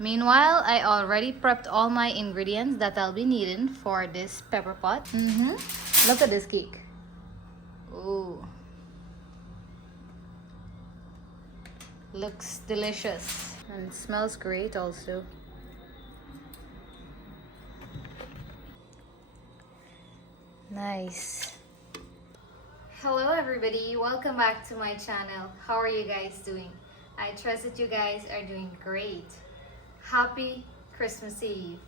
Meanwhile, I already prepped all my ingredients that I'll be needing for this pepper pot. Look at this cake. Ooh. Looks delicious and smells great also. Nice. Hello everybody, welcome back to my channel. How are you guys doing? I trust that you guys are doing great. Happy Christmas Eve.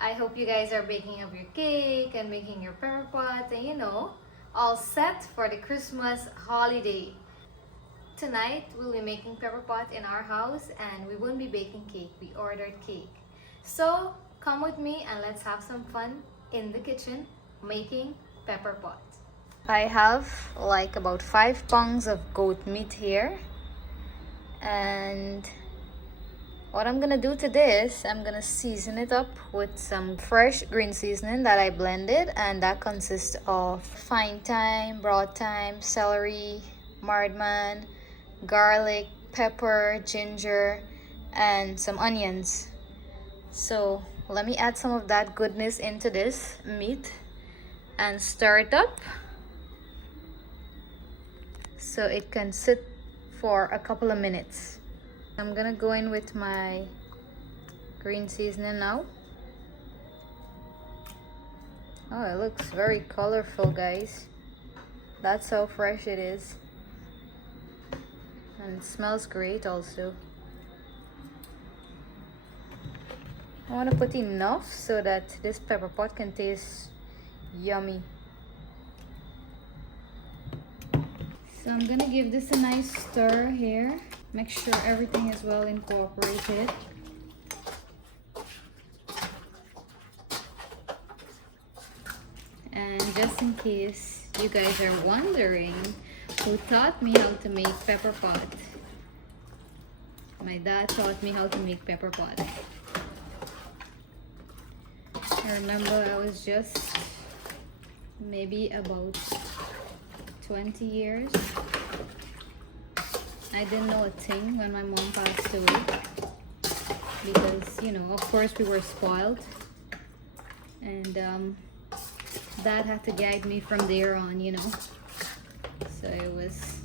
I hope you guys are baking up your cake and making your pepper pot and all set for the Christmas holiday. Tonight we'll be making pepper pot in our house and we won't be baking cake, we ordered cake. So come with me and let's have some fun in the kitchen making pepper pot. I have like about 5 pounds of goat meat here, and what I'm gonna do to this, I'm gonna season it up with some fresh green seasoning that I blended, and that consists of fine thyme, broad thyme, celery, mardman, garlic, pepper, ginger, and some onions. So let me add some of that goodness into this meat and stir it up so it can sit for a couple of minutes. I'm gonna go in with my green seasoning now. Oh, it looks very colorful, guys. That's how fresh it is. And it smells great also. I want to put enough so that this pepper pot can taste yummy. So I'm gonna give this a nice stir here. Make sure everything is well incorporated. And just in case you guys are wondering who taught me how to make pepper pot, my dad taught me how to make pepper pot. I remember I was just maybe about 20 years. I didn't know a thing when my mom passed away because, of course we were spoiled, and dad had to guide me from there on, so it was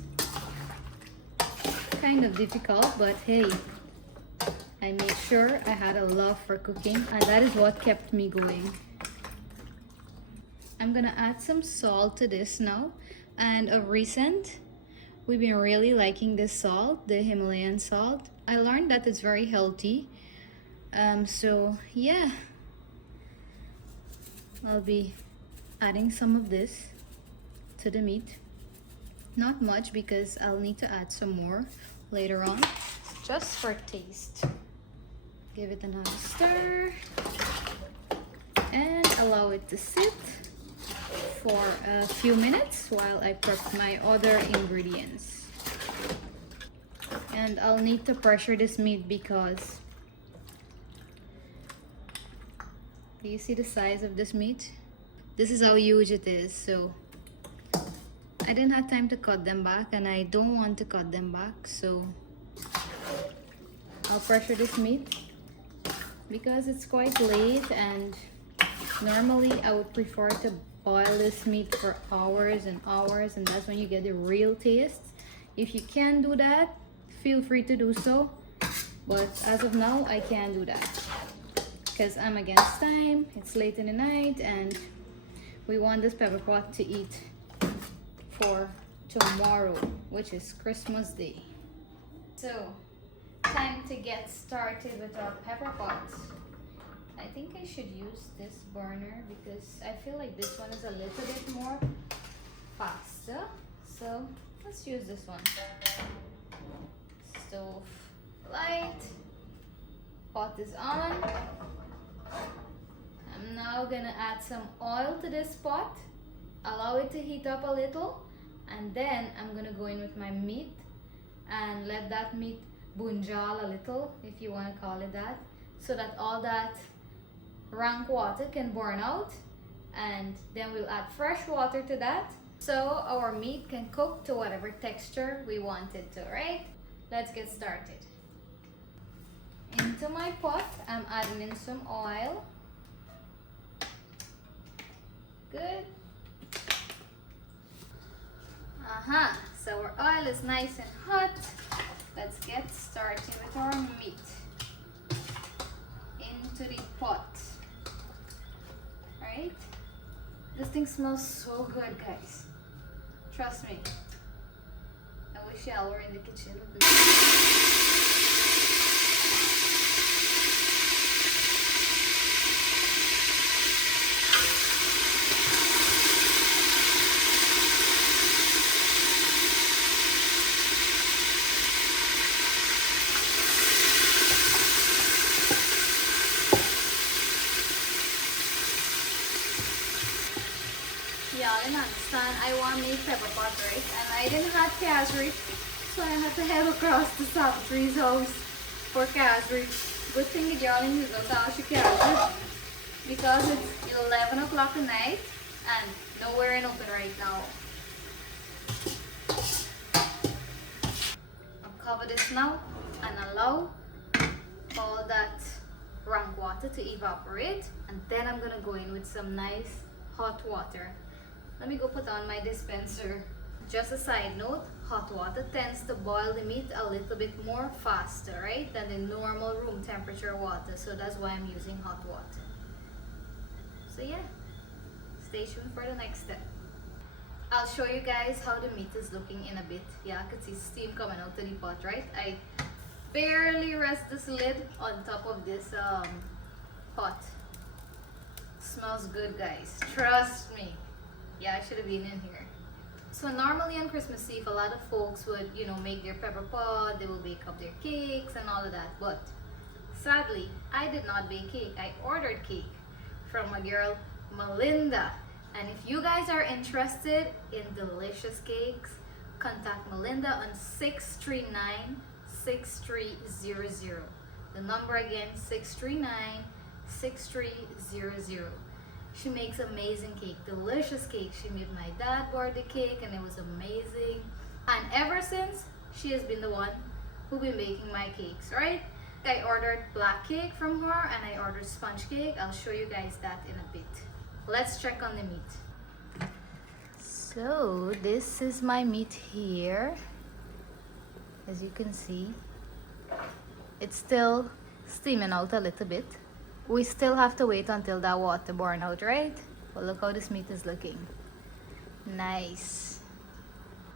kind of difficult, but hey, I made sure I had a love for cooking, and that is what kept me going. I'm gonna add some salt to this now, and of recent we've been really liking this salt, the Himalayan salt. I learned that it's very healthy, so yeah, I'll be adding some of this to the meat. Not much because I'll need to add some more later on, just for taste. Give it a nice stir and allow it to sit for a few minutes while I prep my other ingredients. And I'll need to pressure this meat because, do you see the size of this meat? This is how huge it is, so I didn't have time to cut them back, and I don't want to cut them back, so I'll pressure this meat because it's quite late, and normally I would prefer to boil this meat for hours and hours, and that's when you get the real taste. If you can do that, feel free to do so, but as of now I can't do that because I'm against time. It's late in the night and we want this pepper pot to eat for tomorrow, which is Christmas Day. So time to get started with our pepper pot. I think I should use this burner because I feel like this one is a little bit more faster. So let's use this one. Stove light, pot is on. I'm now gonna add some oil to this pot, allow it to heat up a little, and then I'm gonna go in with my meat and let that meat bunjal a little, if you want to call it that, so that all that rank water can burn out, and then we'll add fresh water to that so our meat can cook to whatever texture we want it to, right? Let's get started. Into my pot adding in some oil. Good. So our oil is nice and hot. Let's get started with our meat into the pot. Alright? This thing smells so good, guys. Trust me. I wish y'all were in the kitchen with me. Y'all didn't understand, I want to make pepper pot, right? And I didn't have cashew, so I had to head across to Savagery's house for cashew. Good thing the girl in his house she cashew, because it's 11 o'clock at night and nowhere in open right now. I'll cover this now and allow all that rank water to evaporate, and then I'm gonna go in with some nice hot water. Let me go put on my dispenser. Just a side note, hot water tends to boil the meat a little bit more faster, right, than the normal room temperature water. So that's why I'm using hot water. So yeah, stay tuned for the next step. I'll show you guys how the meat is looking in a bit. Yeah, I could see steam coming out of the pot, right? I barely rest this lid on top of this pot. Smells good, guys. Trust me. Yeah, I should have been in here. So normally on Christmas Eve, a lot of folks would, make their pepper pot, they will bake up their cakes and all of that. But sadly, I did not bake cake. I ordered cake from my girl, Melinda. And if you guys are interested in delicious cakes, contact Melinda on 639-6300. The number again, 639-6300. She makes amazing cake, delicious cake. She made my dad birthday cake and it was amazing. And ever since, she has been the one who been making my cakes, right? I ordered black cake from her and I ordered sponge cake. I'll show you guys that in a bit. Let's check on the meat. So this is my meat here. As you can see, it's still steaming out a little bit. We still have to wait until that water burn out, right? But look how this meat is looking. Nice.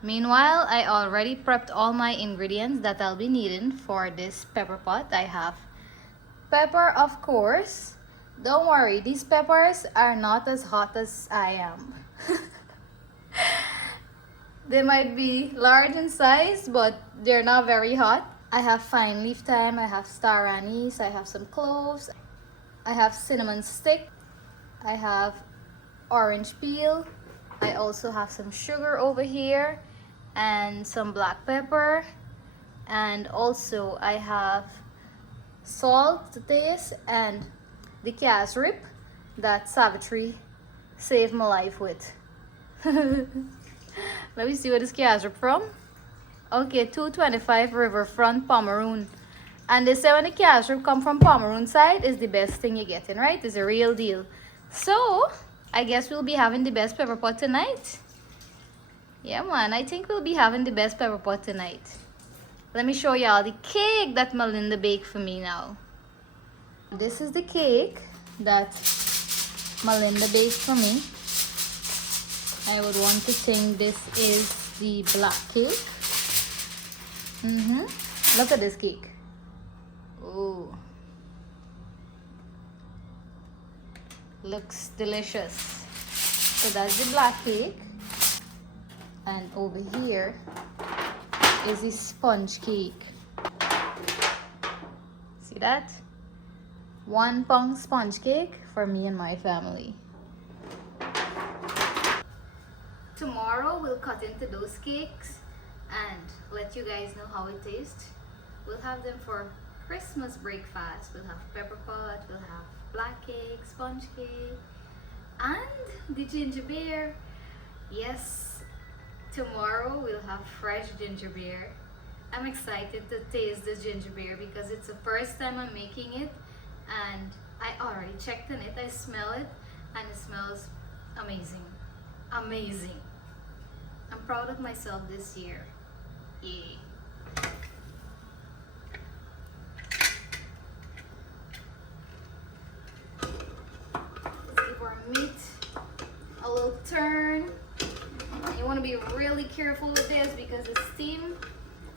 Meanwhile, I already prepped all my ingredients that I'll be needing for this pepper pot. I have pepper, of course. Don't worry, these peppers are not as hot as I am. They might be large in size, but they're not very hot. I have fine leaf thyme, I have star anise, I have some cloves, I have cinnamon stick, I have orange peel, I also have some sugar over here and some black pepper, and also I have salt to taste and the cashew that Savagery saved my life with. Let me see where this cashew from. Okay, 225 Riverfront, Pomeroon. And they say when the cashew come from Pomeroon side, is the best thing you're getting, right? It's a real deal. So, I guess we'll be having the best pepper pot tonight. Yeah, man, I think we'll be having the best pepper pot tonight. Let me show y'all the cake that Melinda baked for me now. This is the cake that Melinda baked for me. I would want to think this is the black cake. Look at this cake. Ooh. Looks delicious. So that's the black cake. And over here is the sponge cake. See that? 1 pound sponge cake for me and my family. Tomorrow we'll cut into those cakes and let you guys know how it tastes. We'll have them for Christmas breakfast. We'll have pepper pot, we'll have black cake, sponge cake, and the ginger beer. Yes, tomorrow we'll have fresh ginger beer. I'm excited to taste the ginger beer because it's the first time I'm making it and I already checked on it. I smell it and it smells amazing. Amazing. I'm proud of myself this year. Yay. Let's give our meat a little turn. You want to be really careful with this because the steam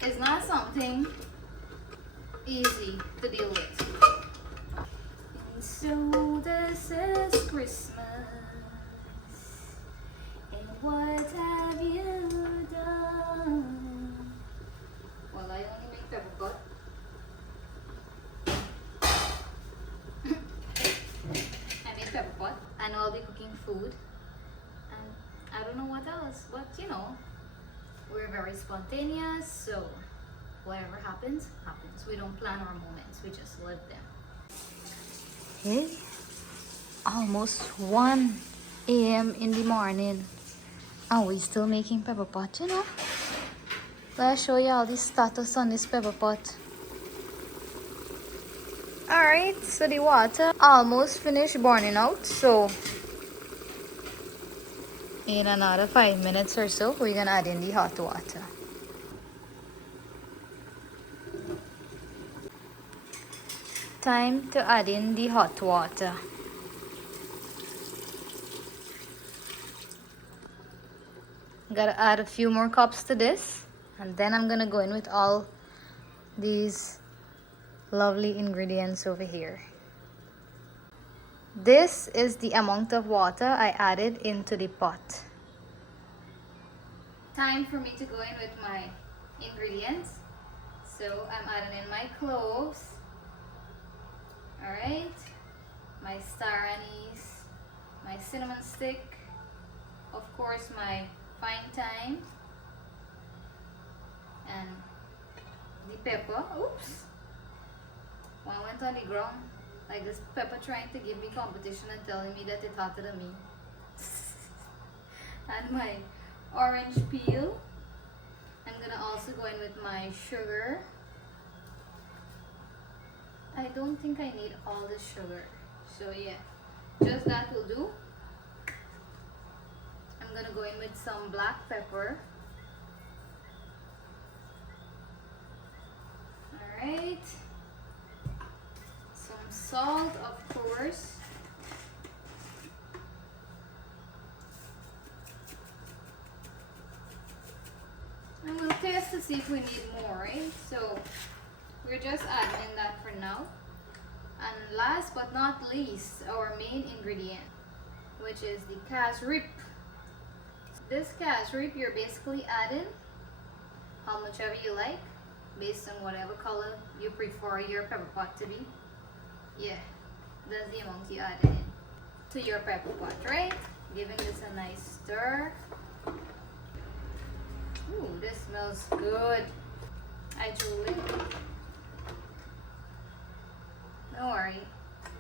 is not something easy to deal with. And so this is Christmas, and what have you done? Well, I only make pepper pot. I made pepper pot, and I'll be cooking food, and I don't know what else, but you know, we're very spontaneous, so whatever happens, happens. We don't plan our moments, we just live them. Okay, almost 1 a.m. in the morning, and we're still making pepper pot, you know. Let's show you all the status on this pepper pot. Alright, so the water almost finished burning out, so in another 5 minutes or so, we're gonna add in the hot water. Time to add in the hot water. Gotta add a few more cups to this, and then I'm gonna go in with all these lovely ingredients over here. This is the amount of water I added into the pot. Time for me to go in with my ingredients. So I'm adding in my cloves. Alright, my star anise, my cinnamon stick, of course my fine thyme, and the pepper. Oops! One went on the ground, like this pepper trying to give me competition and telling me that it's hotter than me. And my orange peel. I'm gonna also go in with my sugar. I don't think I need all the sugar, so yeah, just that will do. I'm gonna go in with some black pepper. Alright, some salt, of course. And we'll test to see if we need more, right? So we're just adding in that for now. And last but not least, our main ingredient, which is the cashew. This cashew, you're basically adding how much ever you like, based on whatever color you prefer your pepper pot to be. Yeah, that's the amount you add in to your pepper pot, right? Giving this a nice stir. Ooh, this smells good. I truly. Don't worry,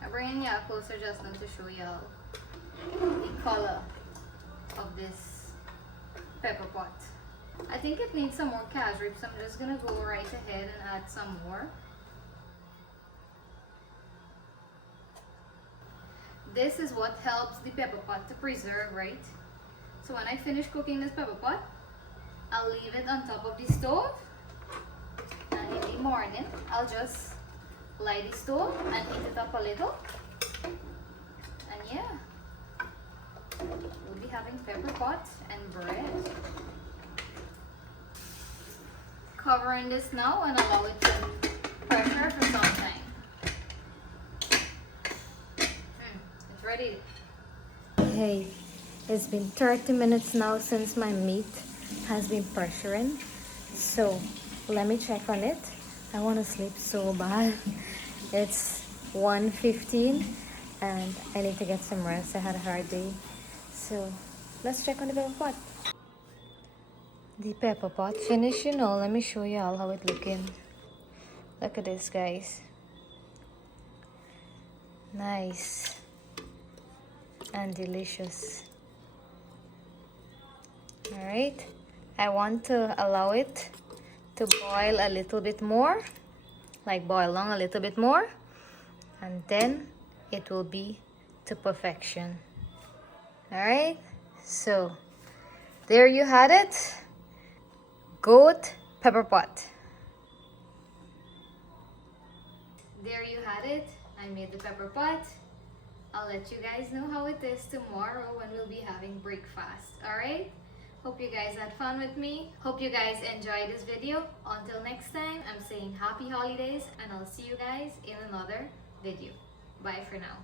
I'm bringing y'all closer just now to show y'all the color of this pepper pot. I think it needs some more cashew, so I'm just gonna go right ahead and add some more. This is what helps the pepper pot to preserve, right? So when I finish cooking this pepper pot, I'll leave it on top of the stove, and in the morning I'll just light the stove and heat it up a little, and yeah, we'll be having pepper pot and bread. Covering this now and allow it to pressure for some time. It's ready. Hey, it's been 30 minutes now since my meat has been pressuring, so let me check on it. I want to sleep so bad. It's 1:15 and I need to get some rest. I had a hard day, so let's check on the pepper pot. The pepper pot finished, you know. Let me show you all how it's looking. Look at this, guys. Nice and delicious. All right, I want to allow it to boil a little bit more, like boil on a little bit more. and then it will be to perfection. All right, so there you had it, goat pepper pot. There you had it. I made the pepper pot. I'll let you guys know how it is tomorrow when we'll be having breakfast. Alright? Hope you guys had fun with me. Hope you guys enjoyed this video. Until next time, I'm saying happy holidays and I'll see you guys in another video. Bye for now.